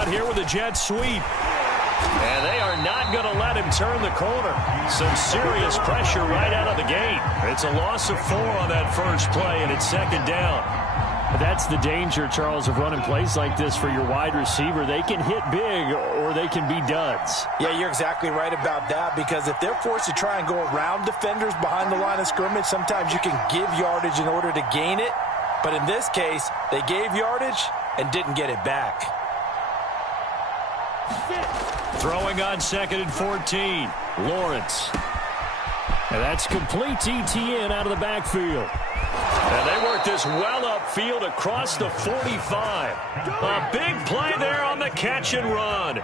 out here with a jet sweep. And they are not going to let him turn the corner. Some serious pressure right out of the gate. It's a loss of 4 on that first play, and it's second down. That's the danger, Charles, of running plays like this for your wide receiver. They can hit big or they can be duds. Yeah, you're exactly right about that, because if they're forced to try and go around defenders behind the line of scrimmage, sometimes you can give yardage in order to gain it. But in this case, they gave yardage and didn't get it back. Throwing on 2nd and 14. Lawrence. And that's complete to Etienne out of the backfield. And they work this well upfield across the 45. A big play there on the catch and run.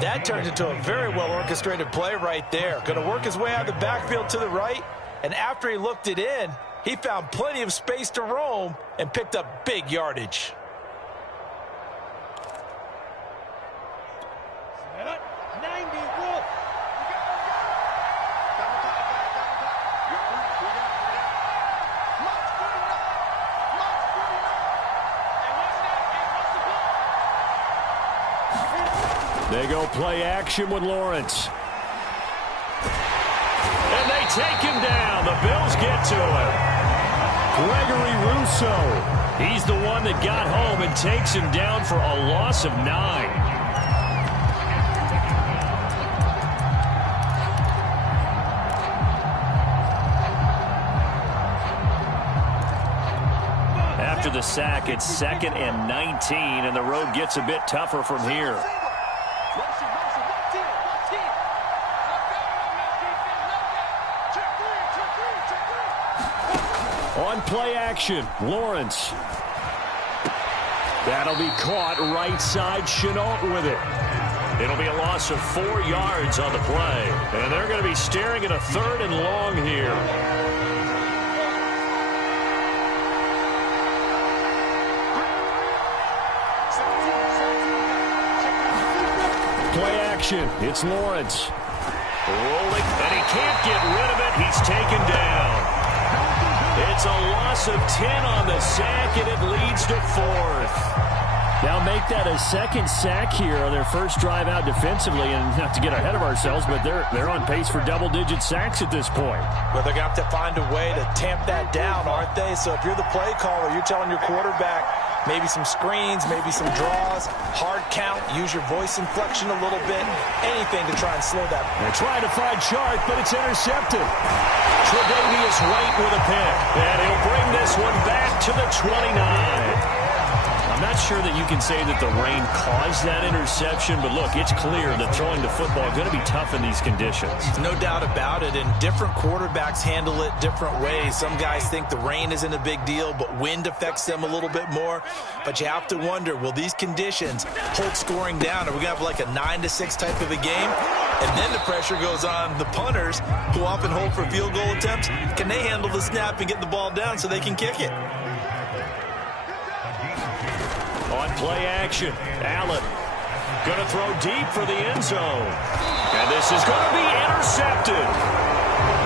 That turned into a very well-orchestrated play right there. Going to work his way out of the backfield to the right. And after he looked it in, he found plenty of space to roam and picked up big yardage. They go play action with Lawrence. And they take him down. The Bills get to him. Gregory Rousseau. He's the one that got home and takes him down for a loss of 9. After the sack, it's 2nd and 19, and the road gets a bit tougher from here. On play action, Lawrence. That'll be caught right side. Chenault with it. It'll be a loss of 4 yards on the play. And they're going to be staring at a 3rd and long here. Play action. It's Lawrence. Rolling, and he can't get rid of it. He's taken down. It's a loss of 10 on the sack, and it leads to 4th. Now make that a 2nd sack here on their first drive out defensively, and not to get ahead of ourselves, but they're on pace for double-digit sacks at this point. Well, they're going to have to find a way to tamp that down, aren't they? So if you're the play caller, you're telling your quarterback maybe some screens, maybe some draws, hard count, use your voice inflection a little bit, anything to try and slow that. They're trying to find Chark, but it's intercepted. Tre'Davious White with a pick, and he'll bring this one back to the 29. I'm not sure that you can say that the rain caused that interception, but look, it's clear that throwing the football is going to be tough in these conditions. No doubt about it, and different quarterbacks handle it different ways. Some guys think the rain isn't a big deal, but wind affects them a little bit more. But you have to wonder, will these conditions hold scoring down? Are we going to have like a 9-6 type of a game? And then the pressure goes on the punters, who often hold for field goal attempts. Can they handle the snap and get the ball down so they can kick it? On play action, Allen going to throw deep for the end zone. And this is going to be intercepted.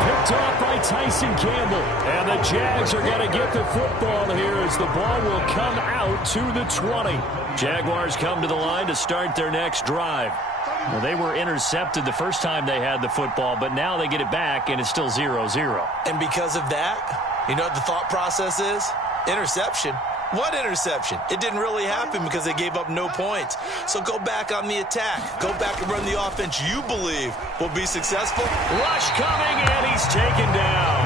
Picked off by Tyson Campbell. And the Jags are going to get the football here as the ball will come out to the 20. Jaguars come to the line to start their next drive. Well, they were intercepted the first time they had the football, but now they get it back, and it's still 0-0. And because of that, you know what the thought process is? Interception. What interception? It didn't really happen because they gave up no points. So go back on the attack. Go back and run the offense you believe will be successful. Rush coming, and he's taken down.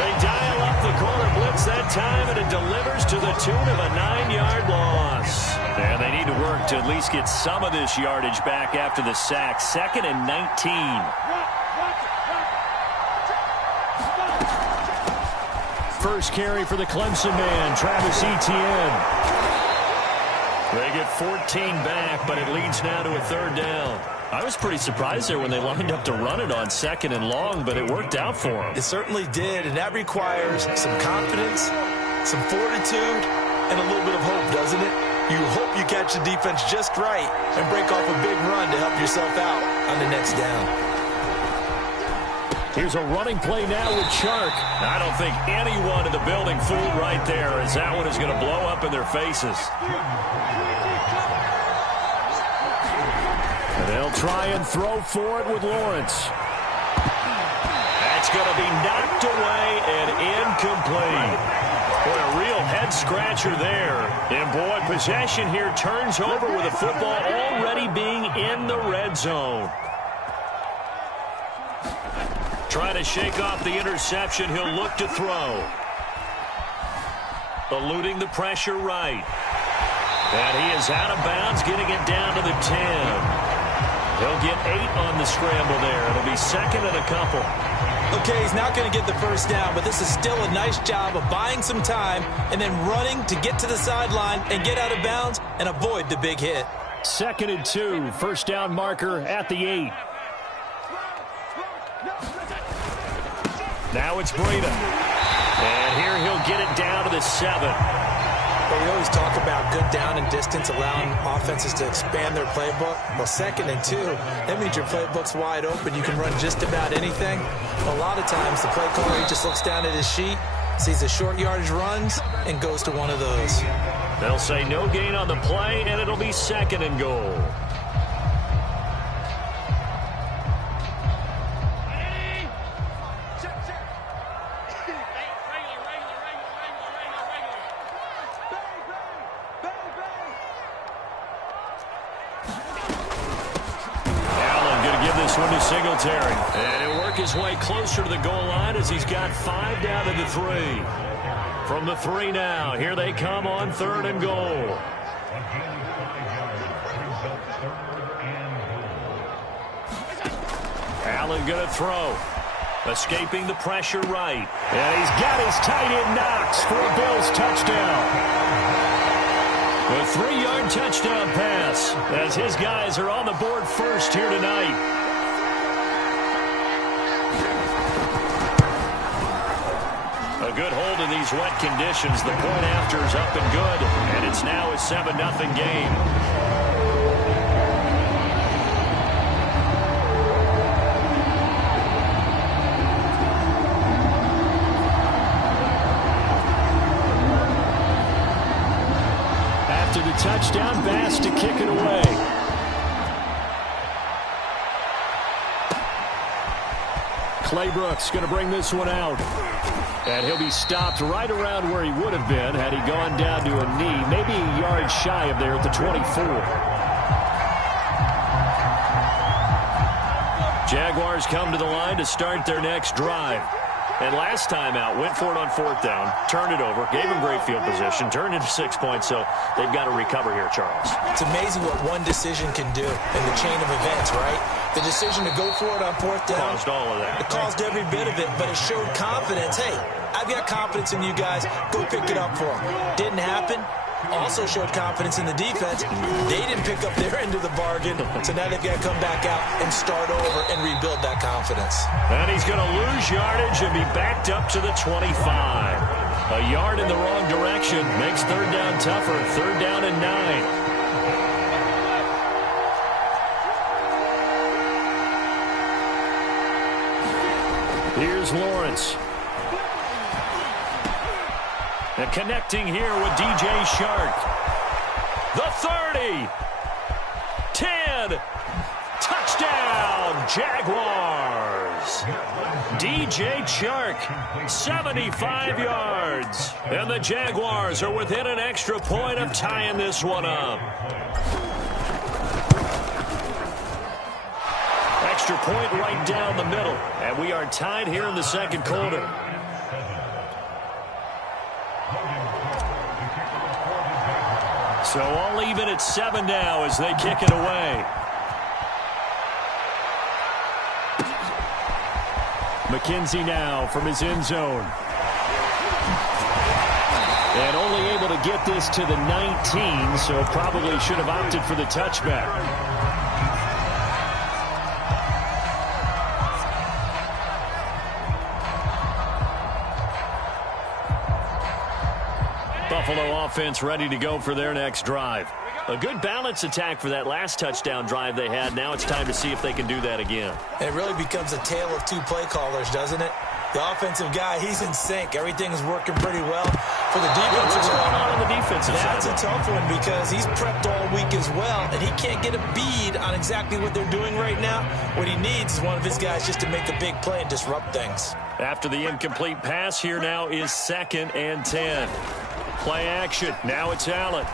They dial up the corner blitz that time, and it delivers to the tune of a 9-yard loss. And they need to work to at least get some of this yardage back after the sack. 2nd and 19. First carry for the Clemson man, Travis Etienne. They get 14 back, but it leads now to a 3rd down. I was pretty surprised there when they lined up to run it on 2nd and long, but it worked out for them. It certainly did, and that requires some confidence, some fortitude, and a little bit of hope, doesn't it? You hope you catch the defense just right and break off a big run to help yourself out on the next down. Here's a running play now with Chark. I don't think anyone in the building fooled right there, as that one is going to blow up in their faces. They'll try and throw for it with Lawrence. That's going to be knocked away and incomplete. Boy, a real head-scratcher there. And, boy, possession here turns over with the football already being in the red zone. Trying to shake off the interception. He'll look to throw. Eluding the pressure right. And he is out of bounds, getting it down to the 10. He'll get 8 on the scramble there. It'll be second and a couple. Okay, he's not going to get the first down, but this is still a nice job of buying some time and then running to get to the sideline and get out of bounds and avoid the big hit. 2nd and 2, first down marker at the 8. Now it's Breida. And here he'll get it down to the 7. Well, we always talk about good down and distance, allowing offenses to expand their playbook. Well, 2nd and 2, that means your playbook's wide open. You can run just about anything. A lot of times, the play caller, he just looks down at his sheet, sees the short yardage runs, and goes to one of those. They'll say no gain on the play, and it'll be 2nd and goal. Singletary. And he'll work his way closer to the goal line as he's got 5 down to the 3. From the 3 now, here they come on 3rd and goal. Allen going to throw. Escaping the pressure right. And he's got his tight end Knox for a Bills touchdown. A 3-yard touchdown pass as his guys are on the board first here tonight. A good hold in these wet conditions. The point after is up and good, and it's now a 7-0 game. After the touchdown, Bass to kick it away. Clay Brooks going to bring this one out. And he'll be stopped right around where he would have been had he gone down to a knee, maybe a yard shy of there at the 24. Jaguars come to the line to start their next drive. And last time out, went for it on 4th down, turned it over, gave him great field position, turned into 6 points, so they've got to recover here, Charles. It's amazing what one decision can do in the chain of events, right? The decision to go for it on 4th down. Caused all of that. It caused every bit of it, but it showed confidence. Hey, I've got confidence in you guys. Go pick it up for them. Didn't happen. Also showed confidence in the defense. They didn't pick up their end of the bargain, so now they've got to come back out and start over and rebuild that confidence. And he's going to lose yardage and be backed up to the 25. A yard in the wrong direction makes 3rd down tougher. 3rd down and 9. Here's Lawrence. And connecting here with DJ Shark. The 30. 10. Touchdown, Jaguars. DJ Chark, 75 yards. And the Jaguars are within an extra point of tying this one up. Extra point right down the middle. And we are tied here in the 2nd quarter. So all even at 7 now as they kick it away. McKenzie now from his end zone. And only able to get this to the 19, so probably should have opted for the touchback. Buffalo offense ready to go for their next drive. A good balance attack for that last touchdown drive they had. Now it's time to see if they can do that again. It really becomes a tale of 2 play callers, doesn't it? The offensive guy, he's in sync. Everything's working pretty well. For the defense, what's going on the defensive side? That's a tough one because he's prepped all week as well, and he can't get a bead on exactly what they're doing right now. What he needs is one of his guys just to make a big play and disrupt things. After the incomplete pass, here now is 2nd and 10. Play action. Now it's Allen.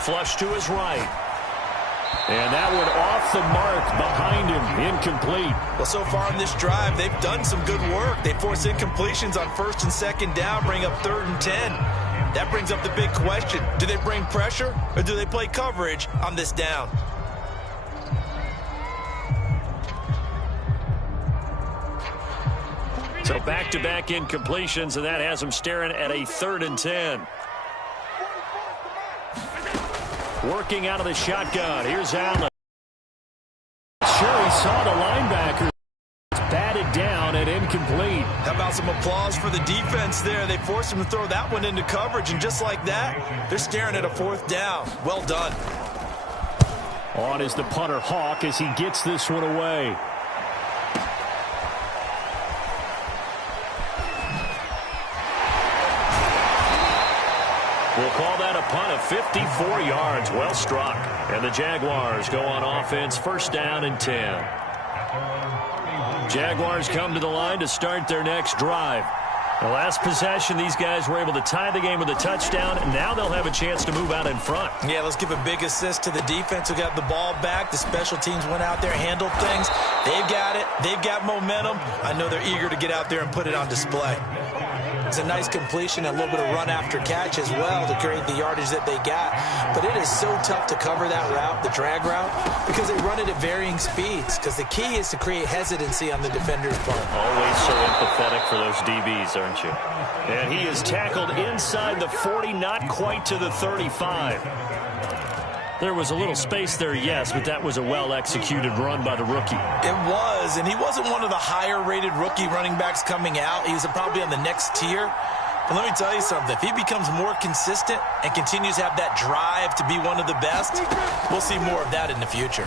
Flush to his right. And that one off the mark behind him. Incomplete. Well, so far in this drive, they've done some good work. They force incompletions on 1st and 2nd down, bring up 3rd and 10. That brings up the big question. Do they bring pressure or do they play coverage on this down? So back-to-back incompletions, and that has them staring at a 3rd and 10. Working out of the shotgun. Here's Allen. Sure, he saw the linebacker. It's batted down and incomplete. How about some applause for the defense there? They forced him to throw that one into coverage, and just like that, they're staring at a 4th down. Well done. On is the punter, Hawk, as he gets this one away. We'll call that a punt of 54 yards. Well struck. And the Jaguars go on offense, 1st down and 10. Jaguars come to the line to start their next drive. The last possession, these guys were able to tie the game with a touchdown, and now they'll have a chance to move out in front. Yeah, let's give a big assist to the defense who got the ball back. The special teams went out there, handled things. They've got it. They've got momentum. I know they're eager to get out there and put it on display. It's a nice completion, a little bit of run after catch as well to create the yardage that they got. But it is so tough to cover that route, the drag route, because they run it at varying speeds. Because the key is to create hesitancy on the defender's part. Always so empathetic for those DBs, aren't you? And he is tackled inside the 40, not quite to the 35. There was a little space there, yes, but that was a well-executed run by the rookie. It was, and he wasn't one of the higher-rated rookie running backs coming out. He was probably on the next tier. But let me tell you something. If he becomes more consistent and continues to have that drive to be one of the best, we'll see more of that in the future.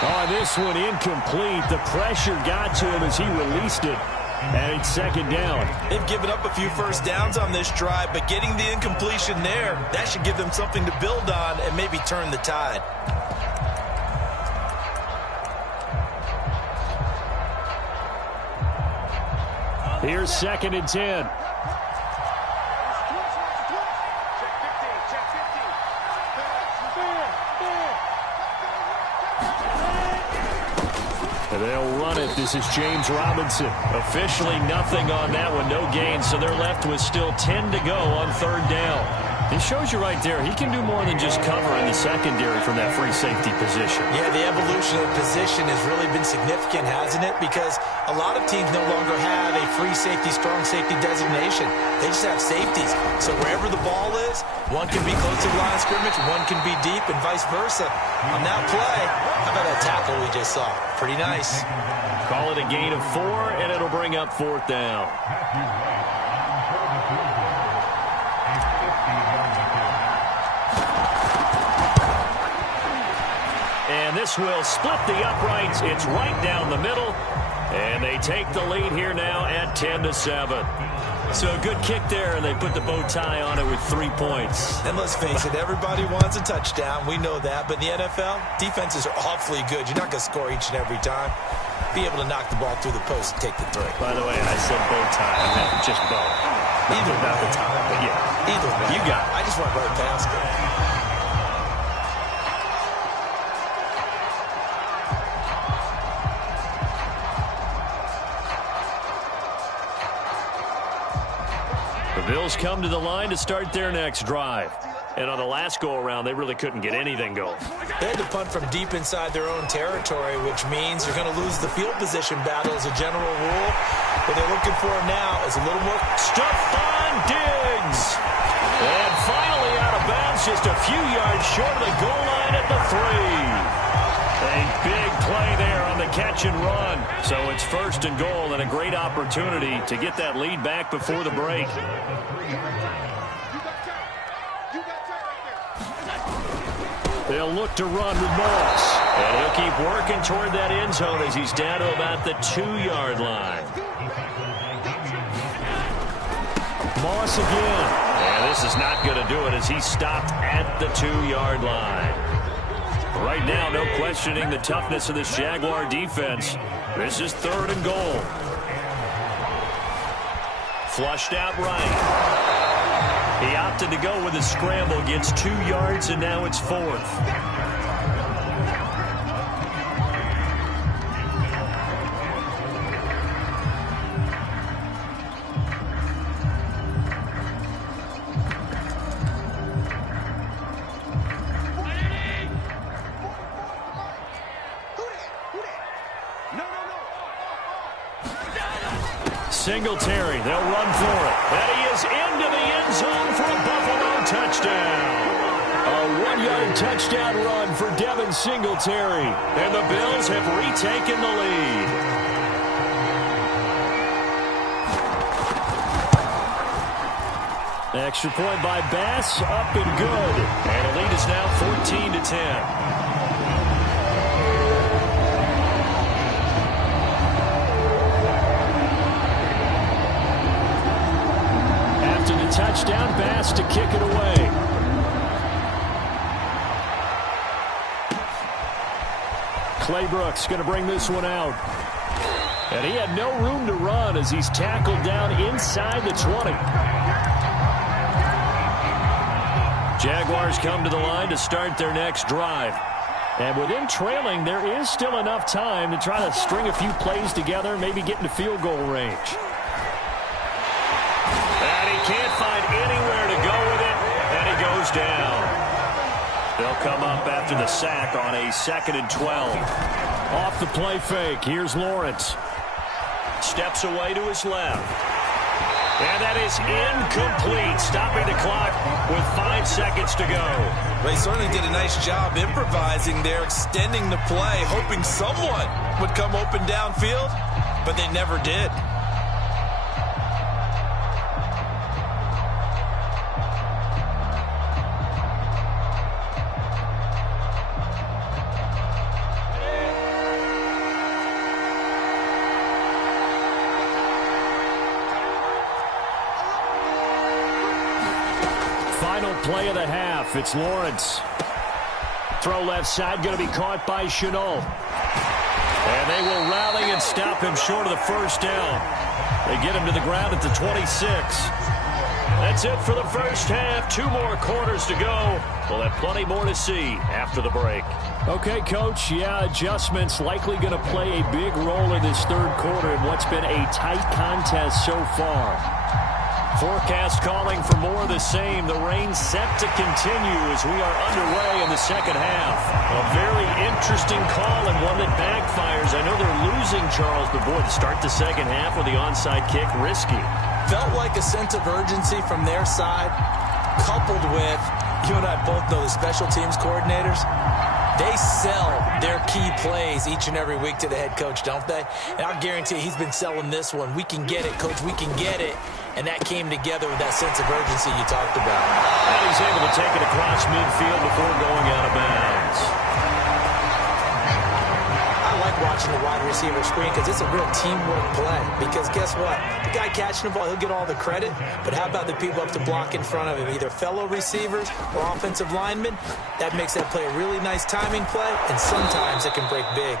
Oh, this one incomplete. The pressure got to him as he released it. And it's 2nd down. They've given up a few 1st downs on this drive, but getting the incompletion there, that should give them something to build on and maybe turn the tide. Here's 2nd and 10. And they'll run it. This is James Robinson. Officially nothing on that one. No gain, so they're left with still 10 to go on 3rd down. He shows you right there, he can do more than just cover in the secondary from that free safety position. Yeah, the evolution of position has really been significant, hasn't it? Because a lot of teams no longer have a free safety, strong safety designation. They just have safeties. So wherever the ball is, one can be close to the line of scrimmage, one can be deep, and vice versa. On that play, how about that tackle we just saw? Pretty nice. Call it a gain of 4, and it'll bring up 4th down. And this will split the uprights. It's right down the middle. And they take the lead here now at 10-7. So a good kick there, and they put the bow tie on it with 3 points. And let's face it, everybody wants a touchdown. We know that. But in the NFL, defenses are awfully good. You're not going to score each and every time. Be able to knock the ball through the post and take the three. By the way, I said bow tie. I meant just bow. Either about the tie, but yeah. Either way. You got it. I just went right past it. The Bills come to the line to start their next drive. And on the last go-around, they really couldn't get anything going. They had to punt from deep inside their own territory, which means they're going to lose the field position battle as a general rule. What they're looking for now is a little more Stephon Diggs. And finally out of bounds, just a few yards short of the goal line at the 3. A big play there on the catch and run. So it's 1st and goal and a great opportunity to get that lead back before the break. They'll look to run with Morris. And he'll keep working toward that end zone as he's down to about the 2-yard line. Moss again. And this is not going to do it as he stopped at the 2-yard line. Right now, no questioning the toughness of this Jaguar defense. This is 3rd and goal. Flushed out right. He opted to go with a scramble, gets 2 yards, and now it's 4th. Singletary, they'll run for it. And he is into the end zone for a Buffalo touchdown. A 1-yard touchdown run for Devin Singletary. And the Bills have retaken the lead. Extra point by Bass, up and good. And the lead is now 14-10. Touchdown, Bass to kick it away. Clay Brooks going to bring this one out. And he had no room to run as he's tackled down inside the 20. Jaguars come to the line to start their next drive. And with him trailing, there is still enough time to try to string a few plays together, maybe get into field goal range. Can't find anywhere to go with it, and he goes down. They'll come up after the sack on a 2nd and 12. Off the play fake, here's Lawrence. Steps away to his left. And that is incomplete, stopping the clock with 5 seconds to go. They certainly did a nice job improvising there, extending the play, hoping someone would come open downfield, but they never did. Play of the half. It's Lawrence. Throw left side, going to be caught by Chenault. And they will rally and stop him short of the first down. They get him to the ground at the 26. That's it for the first half. 2 more quarters to go. We'll have plenty more to see after the break. Okay, Coach. Yeah, adjustments likely going to play a big role in this 3rd quarter in what's been a tight contest so far. Forecast calling for more of the same. The rain set to continue as we are underway in the 2nd half. A very interesting call and one that backfires. I know they're losing, Charles, but boy, to start the 2nd half with the onside kick, risky. Felt like a sense of urgency from their side, coupled with, you and I both know the special teams coordinators. They sell their key plays each and every week to the head coach, don't they? And I'll guarantee he's been selling this one. We can get it, Coach. We can get it. And that came together with that sense of urgency you talked about. And he's able to take it across midfield before going out of bounds. I like watching the wide receiver screen because it's a real teamwork play. Because guess what? The guy catching the ball, he'll get all the credit. But how about the people up to block in front of him? Either fellow receivers or offensive linemen. That makes that play a really nice timing play. And sometimes it can break big.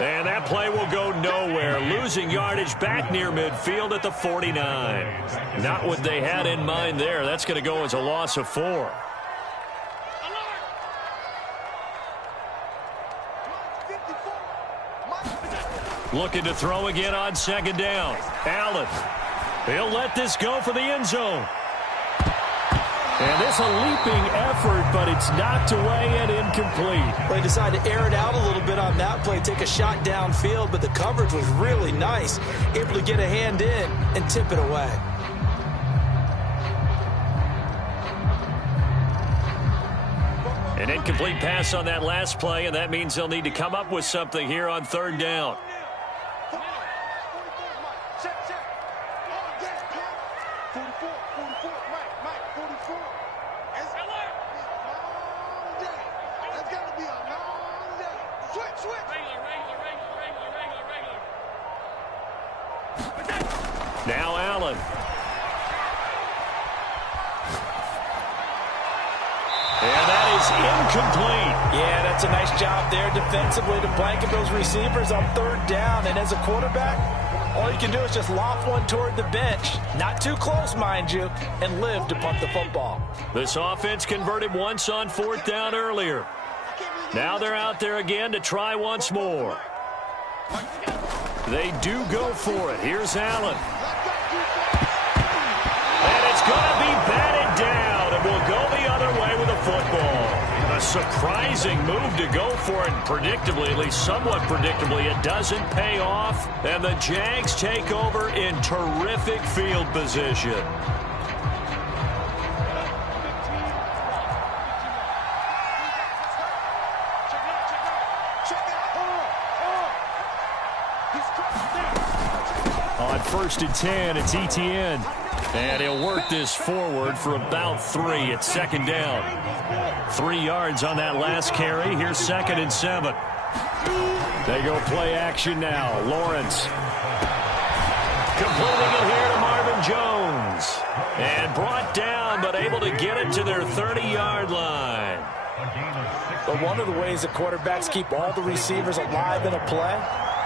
And that play will go nowhere. Losing yardage back near midfield at the 49. Not what they had in mind there. That's going to go as a loss of 4. Looking to throw again on 2nd down. Allen. He'll let this go for the end zone. And this a leaping effort, but it's knocked away and incomplete. Well, they decided to air it out a little bit on that play, take a shot downfield, but the coverage was really nice. Able to get a hand in and tip it away. An incomplete pass on that last play, and that means they'll need to come up with something here on 3rd down. Now Allen. is incomplete. Yeah, that's a nice job there defensively to blanket those receivers on third down. And as a quarterback, all you can do is just loft one toward the bench. Not too close, mind you, and live to punt the football. This offense converted once on fourth down earlier. Now they're out there again to try once more. They do go for it. Here's Allen. And it's going to be batted down, and will go the other way with the football. A surprising move to go for it, predictably, at least somewhat predictably. It doesn't pay off, and the Jags take over in terrific field position. On 1st and 10, it's Etienne. And he'll work this forward for about 3 at second down. 3 yards on that last carry. Here's 2nd and 7. They go play action now. Lawrence. Completing it here to Marvin Jones. And brought down, but able to get it to their 30-yard line. But one of the ways that quarterbacks keep all the receivers alive in a play,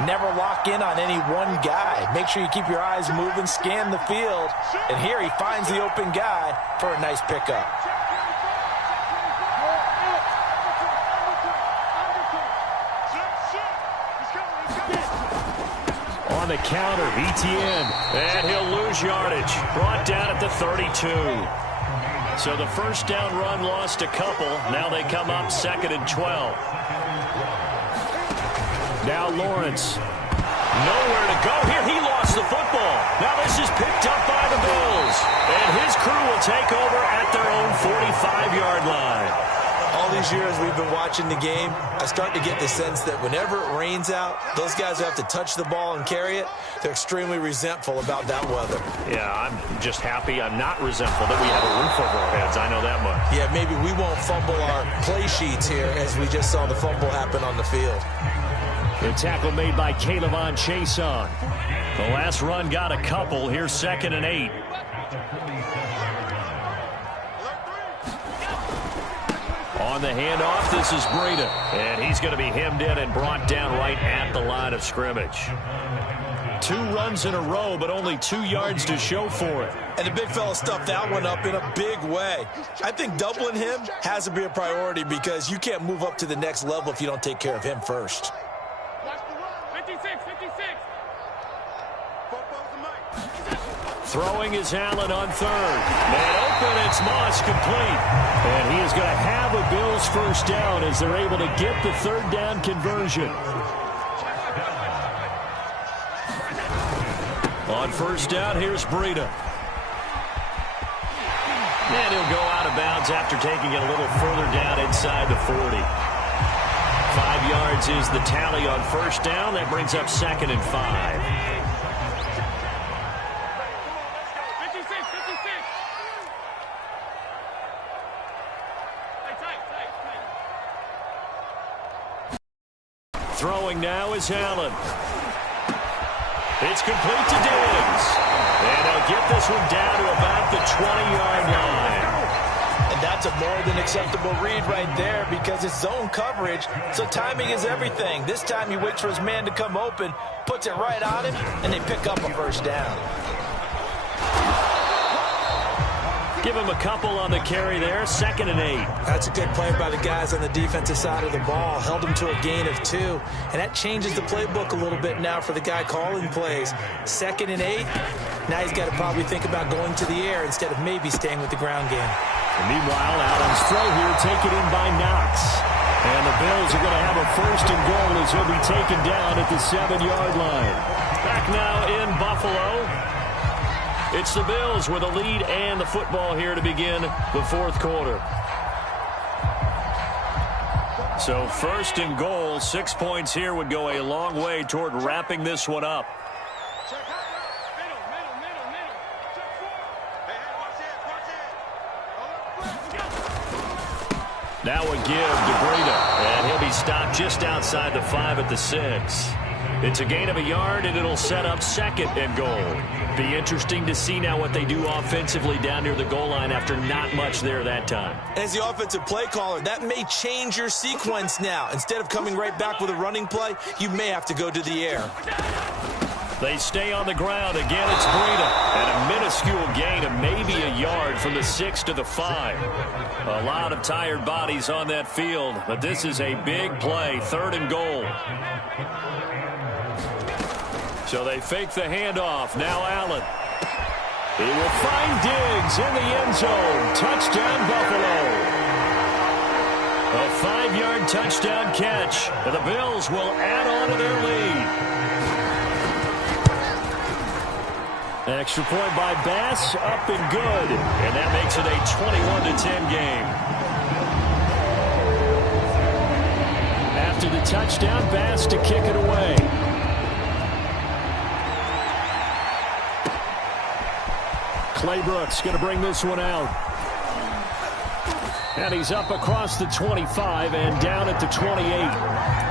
never lock in on any one guy. Make sure you keep your eyes moving, scan the field. And here he finds the open guy for a nice pickup. On the counter, Etienne. And he'll lose yardage. Brought down at the 32. So the first down run lost a couple. Now they come up 2nd and 12. Now Lawrence. Nowhere to go here. He lost the football. Now this is picked up by the Bills. And his crew will take over at their own 45-yard line. All these years we've been watching the game, I start to get the sense that whenever it rains out, those guys who have to touch the ball and carry it, they're extremely resentful about that weather. Yeah, I'm just happy I'm not resentful that we have a roof over our heads. I know that much. Yeah, maybe we won't fumble our play sheets here as we just saw the fumble happen on the field. The tackle made by Calebon Chason. The last run got a couple. Here's 2nd and 8. On the handoff, this is Breida. And he's going to be hemmed in and brought down right at the line of scrimmage. 2 runs in a row, but only 2 yards to show for it. And the big fella stuffed that one up in a big way. I think doubling him has to be a priority because you can't move up to the next level if you don't take care of him first. 56. Throwing is Allen on 3rd. Man open, it's Moss, complete. And he is going to have a Bills first down as they're able to get the 3rd down conversion. On 1st down, here's Breida. And he'll go out of bounds after taking it a little further down inside the 40. 5 yards is the tally on 1st down. That brings up 2nd and 5. Throwing now is Allen. It's complete to Diggs. And they'll get this one down to about the 20-yard line. And that's a more than acceptable read right there because it's zone coverage, so timing is everything. This time he waits for his man to come open, puts it right on him, and they pick up a first down. Give him a couple on the carry there. 2nd and 8. That's a good play by the guys on the defensive side of the ball. Held him to a gain of 2. And that changes the playbook a little bit now for the guy calling plays. 2nd and 8. Now he's got to probably think about going to the air instead of maybe staying with the ground game. And meanwhile, Allen's throw here taken in by Knox. And the Bills are going to have a 1st and goal as he'll be taken down at the 7-yard line. Back now in Buffalo. It's the Bills with a lead and the football here to begin the 4th quarter. So 1st and goal, 6 points here would go a long way toward wrapping this one up. Now a give to Breida, and he'll be stopped just outside the 5 at the 6. It's a gain of a yard, and it'll set up 2nd and goal. Be interesting to see now what they do offensively down near the goal line after not much there that time. As the offensive play caller, that may change your sequence now. Instead of coming right back with a running play, you may have to go to the air. They stay on the ground. Again, it's Breida. And a minuscule gain of maybe a yard from the 6 to the 5. A lot of tired bodies on that field, but this is a big play, 3rd and goal. So they fake the handoff. Now Allen. He will find Diggs in the end zone. Touchdown, Buffalo. A 5-yard touchdown catch. And the Bills will add on to their lead. Extra point by Bass, up and good. And that makes it a 21-10 game. After the touchdown, Bass to kick it away. Claybrooks going to bring this one out. And he's up across the 25 and down at the 28.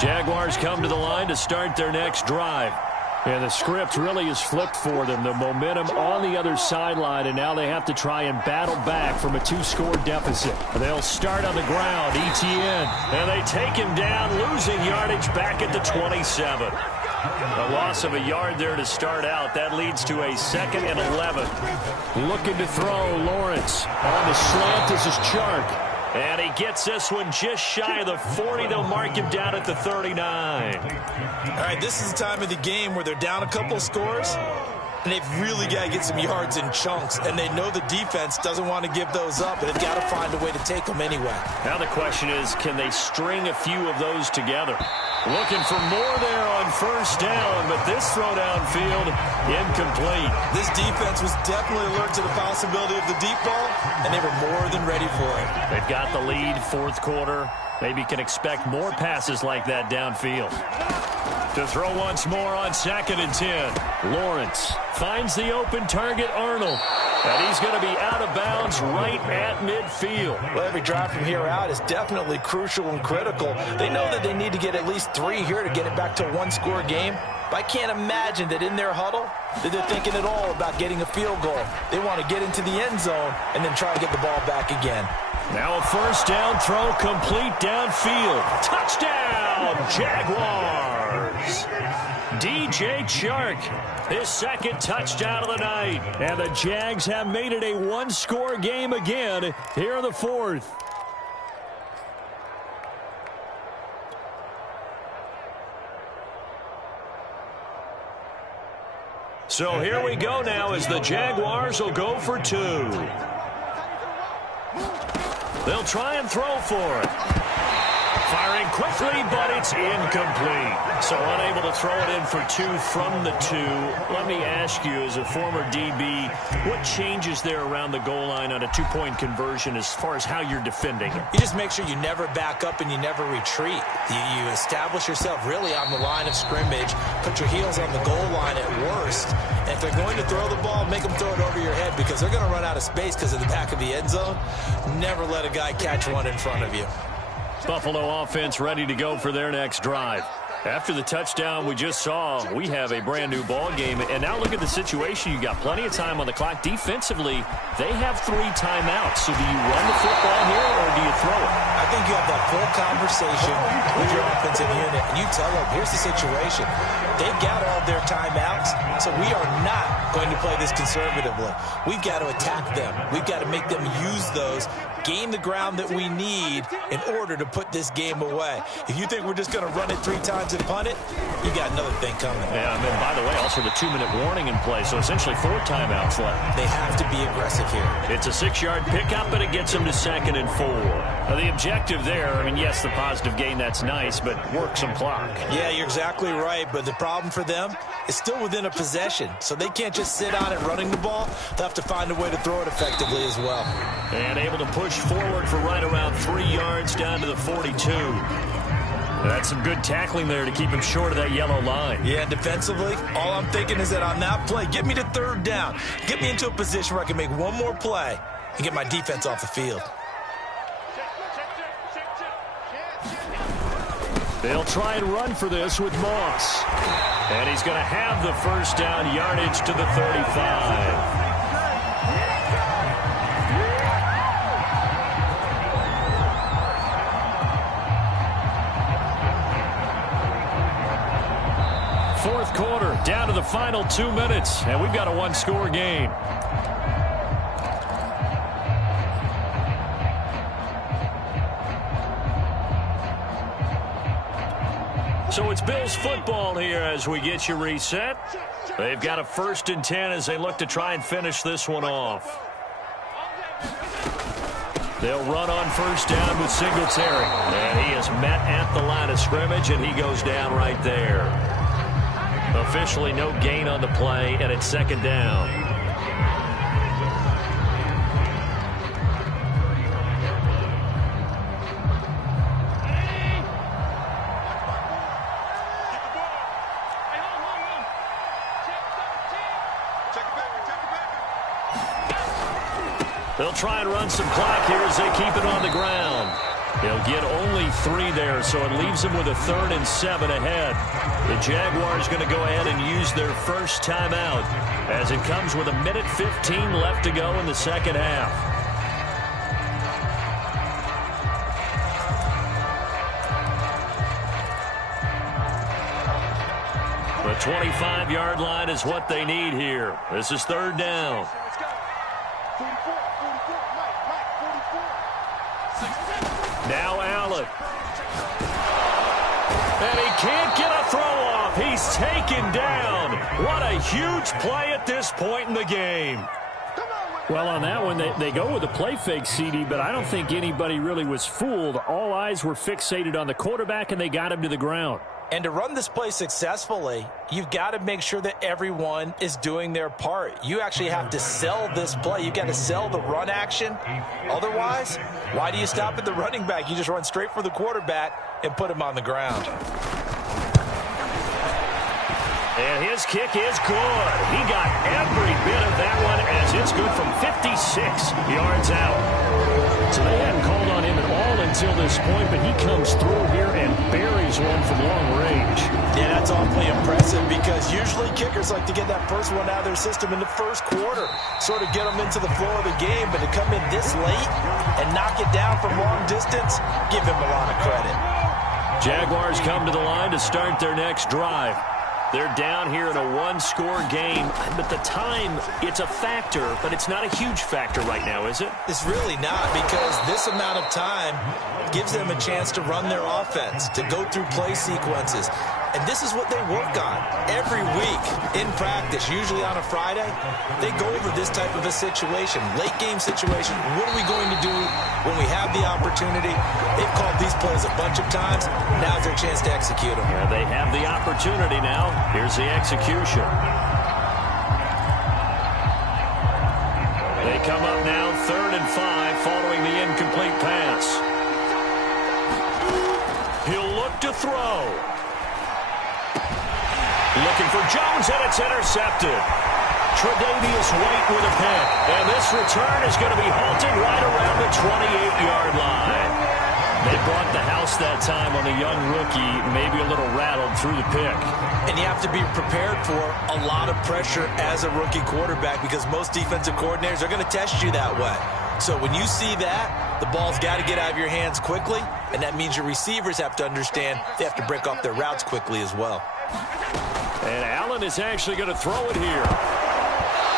Jaguars come to the line to start their next drive. And the script really is flipped for them. The momentum on the other sideline, and now they have to try and battle back from a 2-score deficit. They'll start on the ground, Etienne. And they take him down, losing yardage back at the 27. A loss of a yard there to start out. That leads to a 2nd and 11. Looking to throw, Lawrence. On the slant, this is Chark. And he gets this one just shy of the 40. They'll mark him down at the 39. All right, this is the time of the game where they're down a couple of scores, and they've really got to get some yards in chunks, and they know the defense doesn't want to give those up, but they've got to find a way to take them anyway. Now the question is, can they string a few of those together? Looking for more there on 1st down, but this throw downfield, incomplete. This defense was definitely alert to the possibility of the deep ball, and they were more than ready for it. They've got the lead, 4th quarter. Maybe can expect more passes like that downfield. To throw once more on 2nd and 10. Lawrence finds the open target, Arnold. And he's going to be out of bounds right at midfield. Well, every drive from here out is definitely crucial and critical. They know that they need to get at least 3 here to get it back to a 1-score game. But I can't imagine that in their huddle that they're thinking at all about getting a field goal. They want to get into the end zone and then try to get the ball back again. Now a 1st down throw complete downfield. Touchdown, Jaguars. DJ Chark, his 2nd touchdown of the night. And the Jags have made it a 1-score game again here in the 4th. So here we go now as the Jaguars will go for 2. They'll try and throw for it. Firing quickly, but it's incomplete. So unable to throw it in for 2 from the 2. Let me ask you, as a former DB, what changes there around the goal line on a 2-point conversion as far as how you're defending it? You just make sure you never back up and you never retreat. You establish yourself really on the line of scrimmage, put your heels on the goal line at worst. And if they're going to throw the ball, make them throw it over your head because they're going to run out of space because of the back of the end zone. Never let a guy catch one in front of you. Buffalo offense ready to go for their next drive. After the touchdown we just saw, we have a brand new ball game. And now look at the situation. You got plenty of time on the clock. Defensively, they have 3 timeouts. So do you run the football here or do you throw it? I think you have that full conversation with your offensive unit, and you tell them, here's the situation. They've got all their timeouts, so we are not going to play this conservatively. We've got to attack them. We've got to make them use those, gain the ground that we need in order to put this game away. If you think we're just going to run it 3 times and punt it, you got another thing coming. Yeah, and then, by the way, also the 2-minute warning in play, so essentially 4 timeouts left. They have to be aggressive here. It's a 6-yard pickup, but it gets them to 2nd and 4. Now, the objective there, I mean, yes, the positive gain, that's nice, but work some clock. Yeah, you're exactly right, but the problem for them is still within a possession, so they can't just sit on it running the ball. They'll have to find a way to throw it effectively as well. And able to push forward for right around 3 yards down to the 42. That's some good tackling there to keep him short of that yellow line. Yeah, defensively, all I'm thinking is that on that play, get me to 3rd down. Get me into a position where I can make one more play and get my defense off the field. They'll try and run for this with Moss. And he's going to have the first down, yardage to the 35. Fourth quarter, down to the final 2 minutes, and we've got a one-score game. So it's Bills football here as we get you reset. They've got a 1st and 10 as they look to try and finish this one off. They'll run on 1st down with Singletary. And he is met at the line of scrimmage, and he goes down right there. Officially no gain on the play, and it's 2nd down. They'll try and run some clock here as they keep it on the ground. They'll get only 3 there, so it leaves them with a 3rd and 7 ahead. The Jaguars going to go ahead and use their first timeout as it comes with 1:15 left to go in the second half. The 25-yard line is what they need here. This is 3rd down. Now Allen. And he can't get a throw off. He's taken down. What a huge play at this point in the game. Well, on that one, they go with a play fake, CD, but I don't think anybody really was fooled. All eyes were fixated on the quarterback, and they got him to the ground. And to run this play successfully, you've got to make sure that everyone is doing their part. You actually have to sell this play. You've got to sell the run action. Otherwise, why do you stop at the running back? You just run straight for the quarterback and put him on the ground. And his kick is good. He got every bit of that one as it's good from 56 yards out. So they hadn't called on him at all until this point, but he comes through here and buries one from long range. Yeah, that's awfully impressive because usually kickers like to get that first one out of their system in the first quarter, sort of get them into the flow of the game, but to come in this late and knock it down from long distance, give him a lot of credit. Jaguars come to the line to start their next drive. They're down here in a one-score game, but the time, it's a factor, but it's not a huge factor right now, is it? It's really not, because this amount of time gives them a chance to run their offense, to go through play sequences. And this is what they work on every week in practice, usually on a Friday. They go over this type of a situation, late game situation. What are we going to do when we have the opportunity? They've called these plays a bunch of times. Now's their chance to execute them. Yeah, they have the opportunity now. Here's the execution. They come up now 3rd and 5 following the incomplete pass. He'll look to throw. Looking for Jones, and it's intercepted. Tre'Davious White with a pick. And this return is going to be halted right around the 28-yard line. They brought the house that time on the young rookie, maybe a little rattled through the pick. And you have to be prepared for a lot of pressure as a rookie quarterback because most defensive coordinators are going to test you that way. So when you see that, the ball's got to get out of your hands quickly, and that means your receivers have to understand they have to break off their routes quickly as well. And Allen is actually going to throw it here.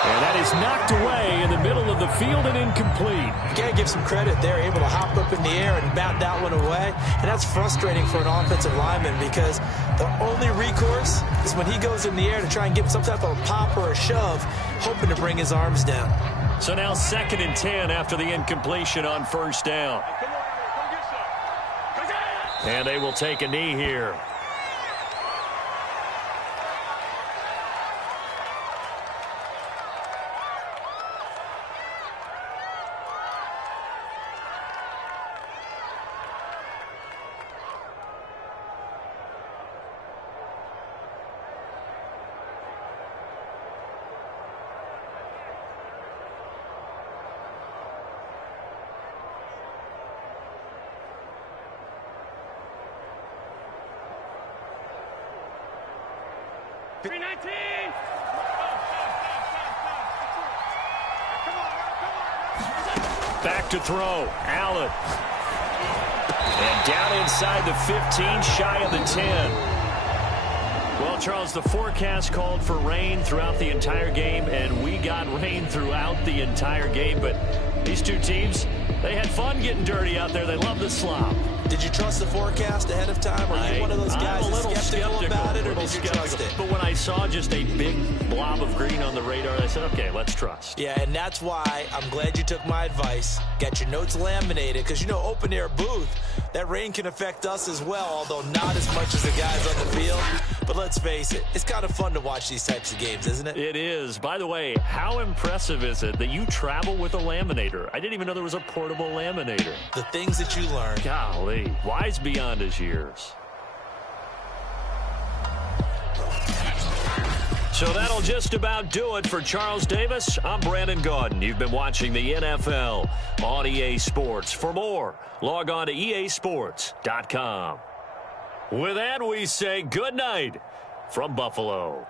And that is knocked away in the middle of the field and incomplete. You got to give some credit. They're able to hop up in the air and bat that one away. And that's frustrating for an offensive lineman because the only recourse is when he goes in the air to try and get some type of a pop or a shove, hoping to bring his arms down. So now 2nd and 10 after the incompletion on 1st down. And they will take a knee here. Back to throw. Allen. And down inside the 15, shy of the 10. Well, Charles, the forecast called for rain throughout the entire game, and we got rain throughout the entire game. But these two teams, they had fun getting dirty out there. They love the slop. Did you trust the forecast ahead of time? Or are you one of those guys that's skeptical about it, or did you trust it? But when I saw just a big blob of green on the radar, I said, okay, let's trust. Yeah, and that's why I'm glad you took my advice. Get your notes laminated, because, you know, open-air booth, that rain can affect us as well, although not as much as the guys on the field. But let's face it, it's kind of fun to watch these types of games, isn't it? It is. By the way, how impressive is it that you travel with a laminator? I didn't even know there was a portable laminator. The things that you learn. Golly, wise beyond his years. So that'll just about do it for Charles Davis. I'm Brandon Gaudin. You've been watching the NFL on EA Sports. For more, log on to easports.com. With that, we say good night from Buffalo.